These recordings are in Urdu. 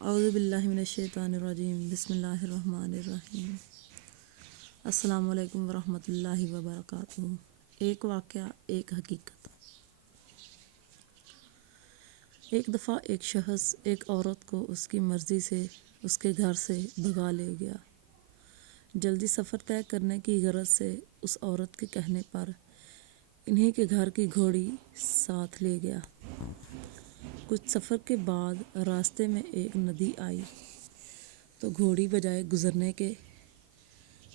اعوذ باللہ من الشیطان الرجیم بسم اللہ الرحمن الرحیم۔ السلام علیکم ورحمۃ اللہ وبرکاتہ۔ ایک واقعہ ایک حقیقت۔ ایک دفعہ ایک شخص ایک عورت کو اس کی مرضی سے اس کے گھر سے بھگا لے گیا۔ جلدی سفر طے کرنے کی غرض سے اس عورت کے کہنے پر انہی کے گھر کی گھوڑی ساتھ لے گیا۔ کچھ سفر کے بعد راستے میں ایک ندی آئی تو گھوڑی بجائے گزرنے کے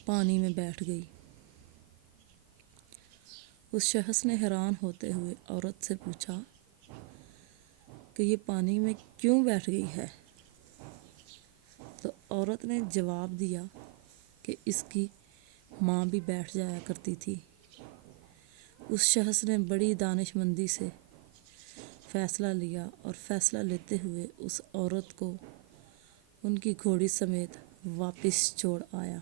پانی میں بیٹھ گئی۔ اس شخص نے حیران ہوتے ہوئے عورت سے پوچھا کہ یہ پانی میں کیوں بیٹھ گئی ہے؟ تو عورت نے جواب دیا کہ اس کی ماں بھی بیٹھ جایا کرتی تھی۔ اس شخص نے بڑی دانش مندی سے فیصلہ لیا اور فیصلہ لیتے ہوئے اس عورت کو ان کی گھوڑی سمیت واپس چھوڑ آیا۔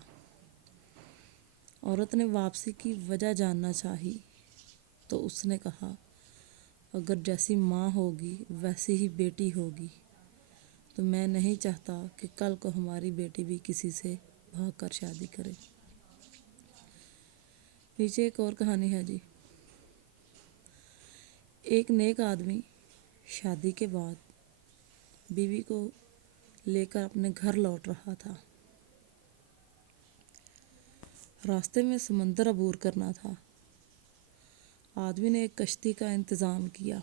عورت نے واپسی کی وجہ جاننا چاہی تو اس نے کہا، اگر جیسی ماں ہوگی ویسی ہی بیٹی ہوگی تو میں نہیں چاہتا کہ کل کو ہماری بیٹی بھی کسی سے بھاگ کر شادی کرے۔ نیچے ایک اور کہانی ہے جی۔ ایک نیک آدمی شادی کے بعد بیوی کو لے کر اپنے گھر لوٹ رہا تھا۔ راستے میں سمندر عبور کرنا تھا۔ آدمی نے ایک کشتی کا انتظام کیا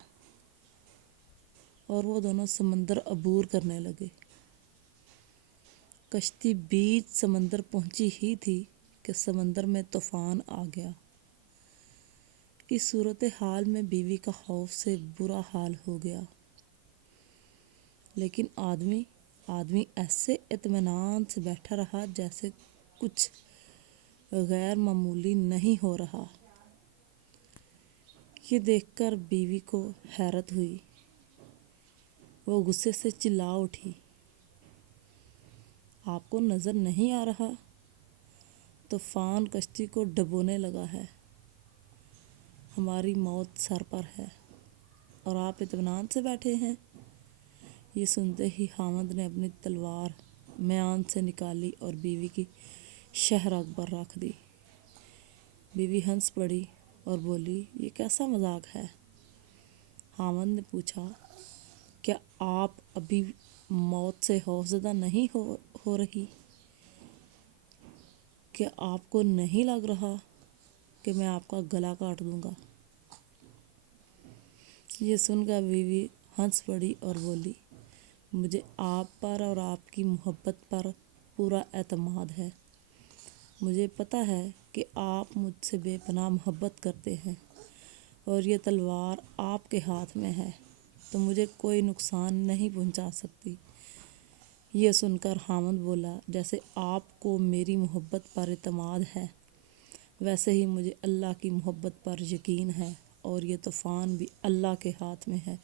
اور وہ دونوں سمندر عبور کرنے لگے۔ کشتی بیچ سمندر پہنچی ہی تھی کہ سمندر میں طوفان آ گیا۔ اس صورتحال میں بیوی کا خوف سے برا حال ہو گیا، لیکن آدمی ایسے اطمینان سے بیٹھا رہا جیسے کچھ غیر معمولی نہیں ہو رہا۔ یہ دیکھ کر بیوی کو حیرت ہوئی۔ وہ غصے سے چلا اٹھی، آپ کو نظر نہیں آ رہا؟ طوفان کشتی کو ڈبونے لگا ہے، ہماری موت سر پر ہے اور آپ اطمینان سے بیٹھے ہیں۔ یہ سنتے ہی خاوند نے اپنی تلوار میان سے نکالی اور بیوی کی شہرگ پر رکھ دی۔ بیوی ہنس پڑی اور بولی، یہ کیسا مذاق ہے؟ خاوند نے پوچھا، کیا آپ ابھی موت سے خوفزدہ نہیں ہو رہی؟ کیا آپ کو نہیں لگ رہا کہ میں آپ کا گلا کاٹ دوں گا؟ یہ سن کر بیوی ہنس پڑی اور بولی، مجھے آپ پر اور آپ کی محبت پر پورا اعتماد ہے۔ مجھے پتہ ہے کہ آپ مجھ سے بے پناہ محبت کرتے ہیں اور یہ تلوار آپ کے ہاتھ میں ہے تو مجھے کوئی نقصان نہیں پہنچا سکتی۔ یہ سن کر خاوند بولا، جیسے آپ کو میری محبت پر اعتماد ہے ویسے ہی مجھے اللہ کی محبت پر یقین ہے اور یہ طوفان بھی اللہ کے ہاتھ میں ہے۔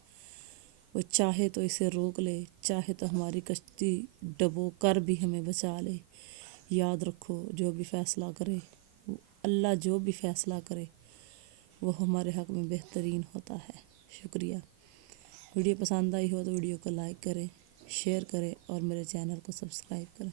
وہ چاہے تو اسے روک لے، چاہے تو ہماری کشتی ڈبو کر بھی ہمیں بچا لے۔ یاد رکھو، جو بھی فیصلہ کرے اللہ، جو بھی فیصلہ کرے وہ ہمارے حق میں بہترین ہوتا ہے۔ شکریہ۔ ویڈیو پسند آئی ہو تو ویڈیو کو لائک کریں، شیئر کریں اور میرے چینل کو سبسکرائب کریں۔